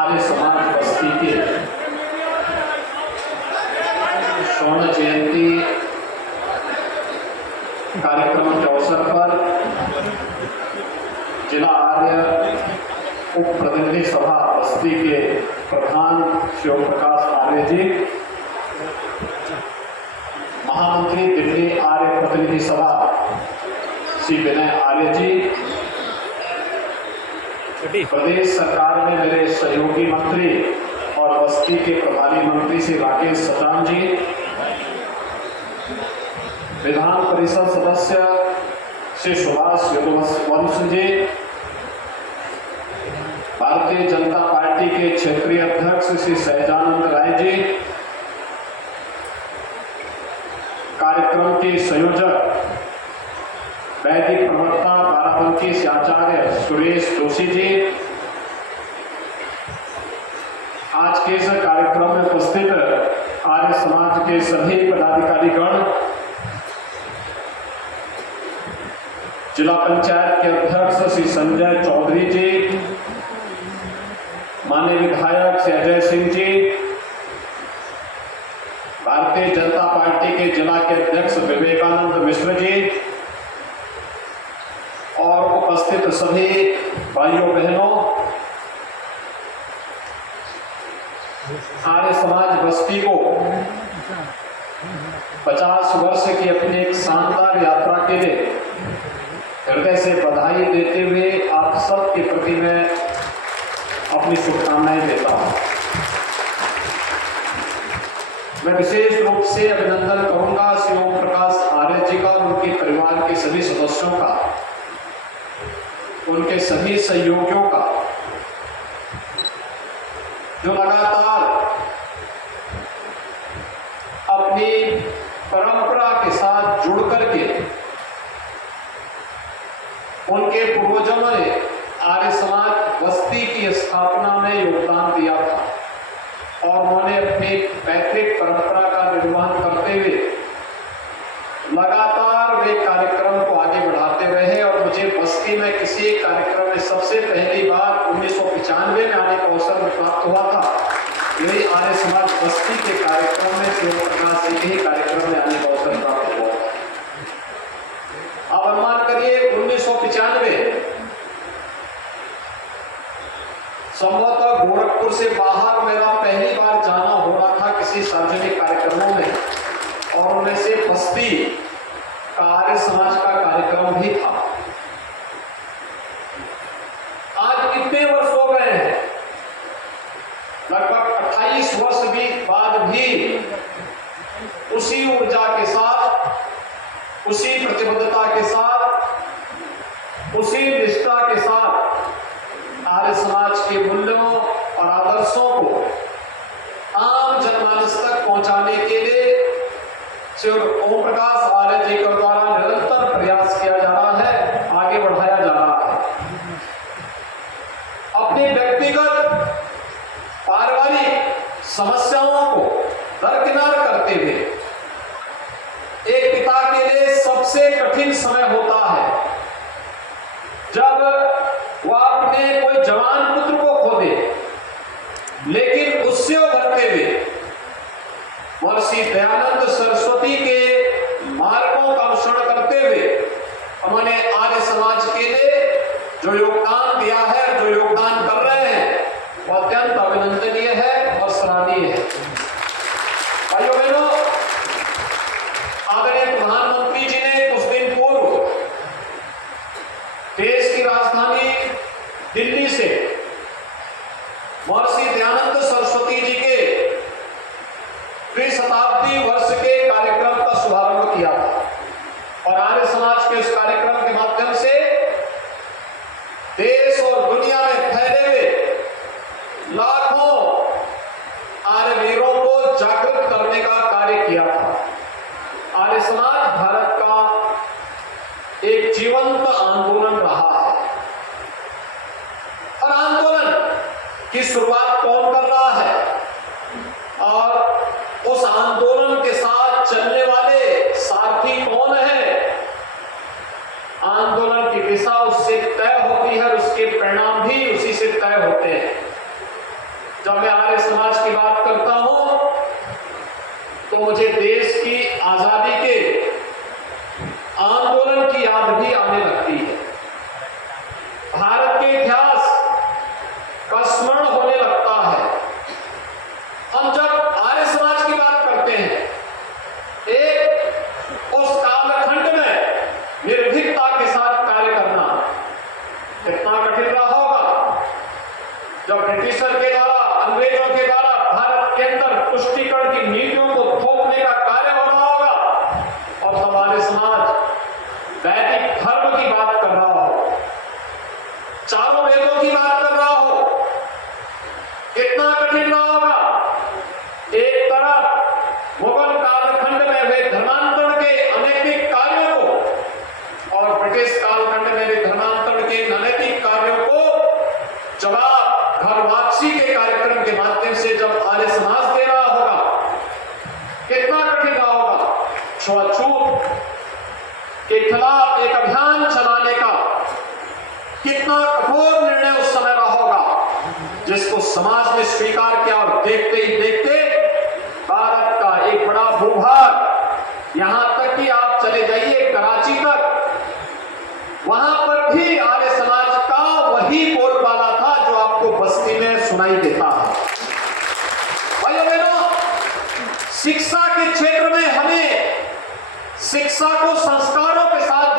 आर्य समाज बस्ती के स्वर्ण जयंती कार्यक्रम के अवसर पर जिला आर्य उप प्रतिनिधि सभा बस्ती के प्रधान शिव प्रकाश आर्य जी, महामंत्री दिल्ली आर्य प्रतिनिधि सभा श्री विनय आर्य जी, प्रदेश सरकार में मेरे सहयोगी मंत्री और बस्ती के प्रभारी मंत्री श्री राकेश सचान जी, विधान परिषद सदस्य श्री सुभाष यदुवंशी जी, भारतीय जनता पार्टी के क्षेत्रीय अध्यक्ष श्री सहजानंद राय जी, कार्यक्रम के संयोजक वैदिक प्रवक्ता बाराबंकी से आचार्य सुरेश जोशी जी, आज के इस कार्यक्रम में उपस्थित आर्य समाज के सभी पदाधिकारीगण, जिला पंचायत के अध्यक्ष श्री संजय चौधरी जी, माननीय विधायक श्री अजय सिंह जी, भारतीय जनता पार्टी के जिला के अध्यक्ष विवेकानंद मिश्र जी और उपस्थित सभी भाइयों बहनों, आर्य समाज बस्ती को 50 वर्ष की अपनी एक शानदार यात्रा के लिए हृदय से बधाई देते हुए आप सबके प्रति मैं अपनी शुभकामनाएं देता हूं। मैं विशेष रूप से अभिनंदन करूंगा श्री ओम प्रकाश आर्य जी का और उनके परिवार के सभी सदस्यों का, उनके सभी सहयोगियों का, जो लगातार अपनी परंपरा के साथ जुड़ करके उनके पूर्वजों ने आर्य समाज बस्ती की स्थापना में योगदान दिया था और उन्होंने अपनी पैतृक परंपरा का निर्वहन करते हुए लगातार वे कार्यक्रम को आगे बढ़ाते रहे और मुझे बस्ती में किसी एक कार्यक्रम में सबसे पहली बार 1995 में आने का अवसर प्राप्त हुआ था। यही आर्य समाज बस्ती के कार्यक्रम में शिव प्रकाश जी के ही कार्यक्रम में आने का अवसर प्राप्त हुआ। अब अनुमान करिए 1995 संभवतः गोरखपुर से बाहर मेरा पहली बार जाना हो रहा था किसी सार्वजनिक कार्यक्रमों में, और उनमें से बस्ती का आर्य समाज का कार्यक्रम भी था। आज कितने वर्ष हो गए हैं, लगभग 28 वर्ष भी बाद भी उसी ऊर्जा के साथ, उसी प्रतिबद्धता के साथ, उसी निष्ठा के साथ आर्य समाज के मूल्यों और आदर्शों को आम जनमानस तक पहुंचाने के लिए श्री ओम प्रकाश आर्य जी के द्वारा निरंतर प्रयास किया जा रहा है, आगे बढ़ाया जा रहा है। अपनी व्यक्तिगत पारिवारिक समस्याओं को दरकिनार करते हुए एक पिता के लिए सबसे कठिन समय होता है जब वह अपने कोई जवान पुत्र को खो दे, लेकिन उससे उभरते हुए महर्षि दयानंद सरस्वती के मार्गों का अनुसरण करते हुए उन्होंने आर्य समाज के लिए जो योगदान दिया है, जो योगदान कर रहे हैं, वो अत्यंत अभिनंदनीय है और सराहनीय है। भाइयों बहनों, आदरणीय प्रधानमंत्री जी ने कुछ दिन पूर्व देश की राजधानी दिल्ली से महर्षि दयानंद सरस्वती जी के त्रिशताब्दी वर्ष के कार्यक्रम का शुभारंभ किया था और आर्य समाज के इस कार्यक्रम के माध्यम से देश और दुनिया में फैले हुए लाखों आर्य वीरों को जागृत करने का कार्य किया था। आर्य समाज भारत का एक जीवंत आंदोलन रहा है और आंदोलन की शुरुआत कौन कर रहा है और उस आंदोलन के साथ चलने वाले साथी कौन है, आंदोलन की दिशा उससे तय होती है, उसके परिणाम भी उसी से तय होते हैं। जब मैं आर्य समाज की बात करता हूं तो मुझे देश की आजादी के आंदोलन की याद भी आने लगती है। भारत के इतिहास का स्मरण होने लगता है। हम जब आर्य समाज की बात करते हैं, एक उस कालखंड में निर्भीकता के साथ कार्य करना कितना कठिन रहा होगा। जब ब्रिटिशर के द्वारा, अंग्रेजों के द्वारा भारत के अंदर तुष्टीकरण की नीतियों को थोपने का कार्य हो रहा होगा और तब आर्य समाज वैदिक धर्म की बात कर रहा हो, चारों वेदों की बात कर रहा हो, कितना कठिन रहा होगा। एक तरफ मुगल कालखंड में वे धर्मांतरण के अनैतिक कार्यों को और ब्रिटिश कालखंड में वे धर्मांतरण के अनैतिक कार्यों को जवाब घर वापसी के कार्यक्रम के माध्यम से जब आर्य समाज दे रहा होगा, कितना कठिन रहा होगा। छुआछूत के खिलाफ एक अभियान चलाने का कितना कठोर निर्णय उस समय रहा होगा, जिसको समाज ने स्वीकार किया और देखते ही देखते भारत का एक बड़ा भूभाग, यहां तक कि आप चले जाइए कराची तक, वहां पर भी आर्य समाज का वही बोलबाला था जो आपको बस्ती में सुनाई देता है। भाइयों बहनों, शिक्षा के क्षेत्र में हमें शिक्षा को संस्कारों के साथ